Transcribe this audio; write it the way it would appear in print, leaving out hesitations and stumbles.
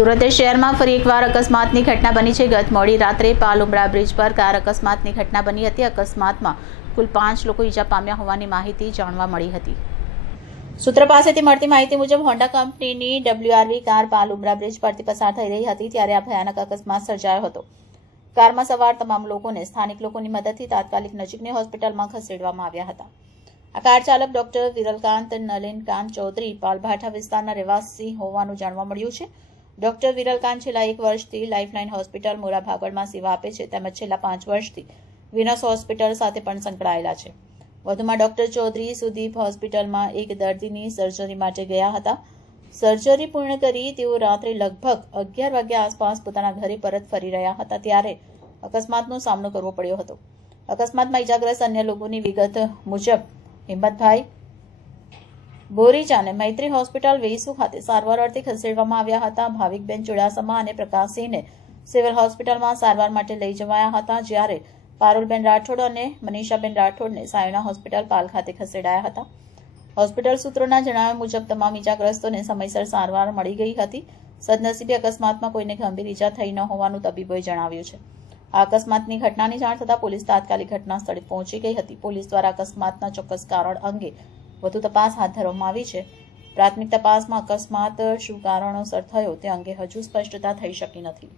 સુરત શહેરમાં ફરી એકવાર અકસ્માતની ઘટના બની છે। ગત મોડી રાત્રે પાલુમડા બ્રિજ પર કાર અકસ્માતની ઘટના બની હતી। અકસ્માતમાં કુલ 5 લોકો ઈજા પામ્યા હોવાની માહિતી જાણવા મળી હતી। સૂત્રો પાસેથી મળતી માહિતી મુજબ હોન્ડા કંપનીની WRV કાર પાલુમડા બ્રિજ પરથી પસાર થઈ રહી હતી ત્યારે આ ભયાનક અકસ્માત સર્જાયો હતો। કારમાં સવાર તમામ લોકોને સ્થાનિક લોકોની મદદથી તાત્કાલિક નજીકની હોસ્પિટલમાં ખસેડવામાં આવ્યા હતા। આ કાર ચાલક ડોક્ટર વિરલકાંત નલિનકાંત ચૌધરી પાલભાઠા વિસ્તારના રહેવાસી હોવાનું જાણવા મળ્યું છે। ડોક્ટર વિરલકાંત છેલ્લા 1 વર્ષથી લાઇફલાઇન હોસ્પિટલ મોરા ભાગળમાં સેવા આપે છે તેમજ છેલ્લા 5 વર્ષથી વિનસ હોસ્પિટલ સાથે પણ સંકળાયેલા છે। વધુમાં ડોક્ટર ચૌધરી સુદીપ હોસ્પિટલમાં એક દર્દીની સર્જરી માટે ગયા હતા। સર્જરી પૂર્ણ કરી તેઓ રાત્રે લગભગ 11 વાગ્યા આસપાસ પોતાના ઘરે પરત ફરી રહ્યા હતા ત્યારે અકસ્માતનો સામનો કરવો પડ્યો હતો। અકસ્માતમાં ઇજાગ્રસ્ત અન્ય લોકોની વિગત મુજબ હિંમતભાઈ બોરીચાને મૈત્રી હોસ્પિટલ વેસુ ખાતે સારવાર અર્થે ખસેડવામાં આવ્યા હતા। ભાવિકબેન ચુડાસમા અને પ્રકાશસિંહને સિવિલ હોસ્પિટલમાં સારવાર માટે લઈ જવાયા હતા જ્યારે પારુલબેન રાઠોડ અને મનીષાબેન રાઠોડને સાયણા હોસ્પિટલ પાલ ખાતે ખસેડાયા હતા। હોસ્પિટલ સૂત્રોના જણાવ્યા મુજબ તમામ ઇજાગ્રસ્તોને સમયસર સારવાર મળી ગઈ હતી। સદનસીબે અકસ્માતમાં કોઈને ગંભીર ઇજા થઈ ન હોવાનું તબીબોએ જણાવ્યું છે। આ અકસ્માતની ઘટનાની જાણ થતાં પોલીસ તાત્કાલિક ઘટના સ્થળે પહોંચી ગઈ હતી। પોલીસ દ્વારા અકસ્માતના ચોક્કસ કારણ અંગે વધુ તપાસ હાથ ધરવામાં આવી છે। પ્રાથમિક તપાસમાં અકસ્માત શું કારણોસર થયો તે અંગે હજુ સ્પષ્ટતા થઈ શકી નથી।